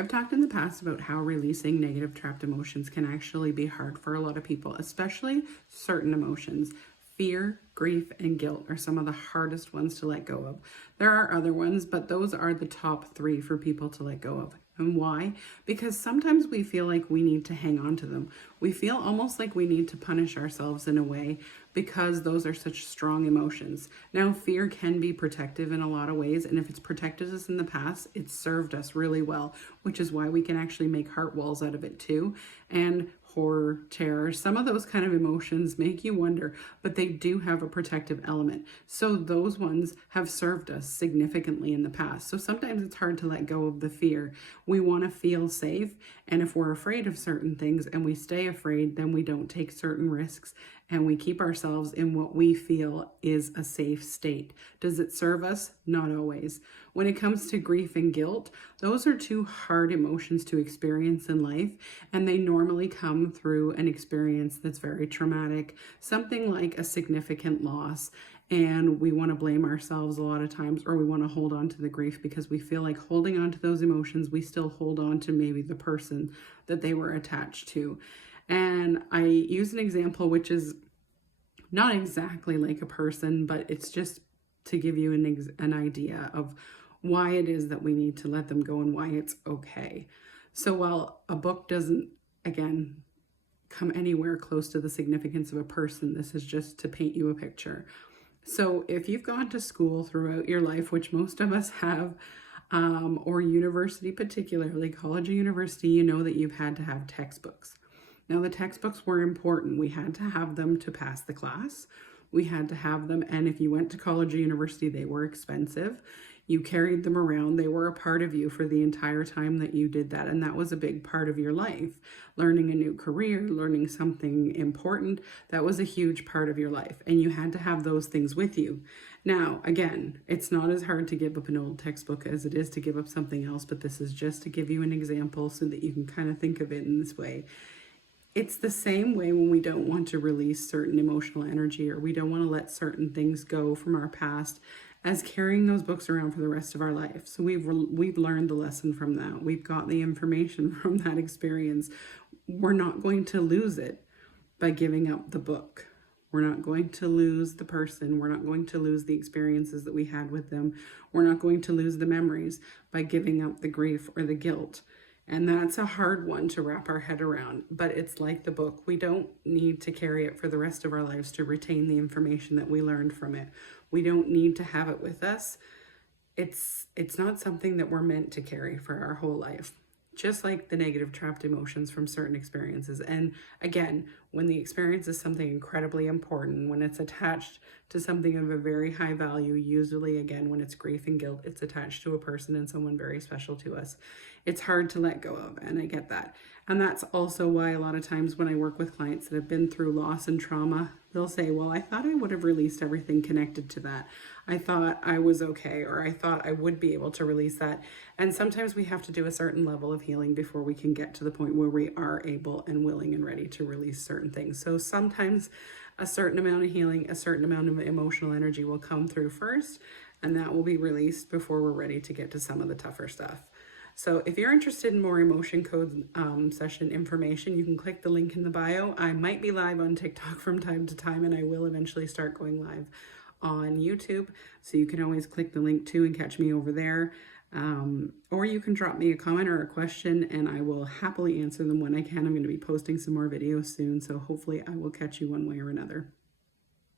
I've talked in the past about how releasing negative trapped emotions can actually be hard for a lot of people, especially certain emotions. Fear, grief, and guilt are some of the hardest ones to let go of. There are other ones, but those are the top three for people to let go of. And why? Because sometimes we feel like we need to hang on to them. We feel almost like we need to punish ourselves in a way because those are such strong emotions. Now, fear can be protective in a lot of ways, and if it's protected us in the past, it's served us really well, which is why we can actually make heart walls out of it too. And horror, terror, some of those kind of emotions make you wonder, but they do have a protective element. So those ones have served us significantly in the past. So sometimes it's hard to let go of the fear. We want to feel safe, and if we're afraid of certain things and we stay afraid, then we don't take certain risks and we keep ourselves in what we feel is a safe state. Does it serve us? Not always. When it comes to grief and guilt, those are two hard emotions to experience in life, and they normally come through an experience that's very traumatic, something like a significant loss. And we want to blame ourselves a lot of times, or we want to hold on to the grief because we feel like holding on to those emotions, we still hold on to maybe the person that they were attached to. And I use an example which is not exactly like a person, but it's just to give you an idea of why it is that we need to let them go and why it's okay. So while a book doesn't, again, come anywhere close to the significance of a person, this is just to paint you a picture. So if you've gone to school throughout your life, which most of us have, or university, particularly college or university, you know that you've had to have textbooks. Now, the textbooks were important. We had to have them to pass the class. We had to have them, and if you went to college or university, they were expensive. You carried them around. They were a part of you for the entire time that you did that, and that was a big part of your life. Learning a new career, learning something important, that was a huge part of your life, and you had to have those things with you. Now, again, it's not as hard to give up an old textbook as it is to give up something else, but this is just to give you an example so that you can kind of think of it in this way. It's the same way when we don't want to release certain emotional energy or we don't want to let certain things go from our past as carrying those books around for the rest of our life. So we've learned the lesson from that. We've got the information from that experience. We're not going to lose it by giving up the book. We're not going to lose the person. We're not going to lose the experiences that we had with them. We're not going to lose the memories by giving up the grief or the guilt. And that's a hard one to wrap our head around, but it's like the book. We don't need to carry it for the rest of our lives to retain the information that we learned from it. We don't need to have it with us. It's not something that we're meant to carry for our whole life. Just like the negative trapped emotions from certain experiences. And again, when the experience is something incredibly important, when it's attached to something of a very high value, usually again, when it's grief and guilt, it's attached to a person and someone very special to us. It's hard to let go of, and I get that. And that's also why a lot of times when I work with clients that have been through loss and trauma, they'll say, well, I thought I would have released everything connected to that. I thought I was okay, or I thought I would be able to release that. And sometimes we have to do a certain level of healing before we can get to the point where we are able and willing and ready to release certain things. So sometimes a certain amount of healing, a certain amount of emotional energy will come through first, and that will be released before we're ready to get to some of the tougher stuff. So if you're interested in more emotion code session information, you can click the link in the bio. I might be live on TikTok from time to time, and I will eventually start going live on YouTube. So you can always click the link too and catch me over there. Or you can drop me a comment or a question and I will happily answer them when I can. I'm going to be posting some more videos soon, so hopefully I will catch you one way or another.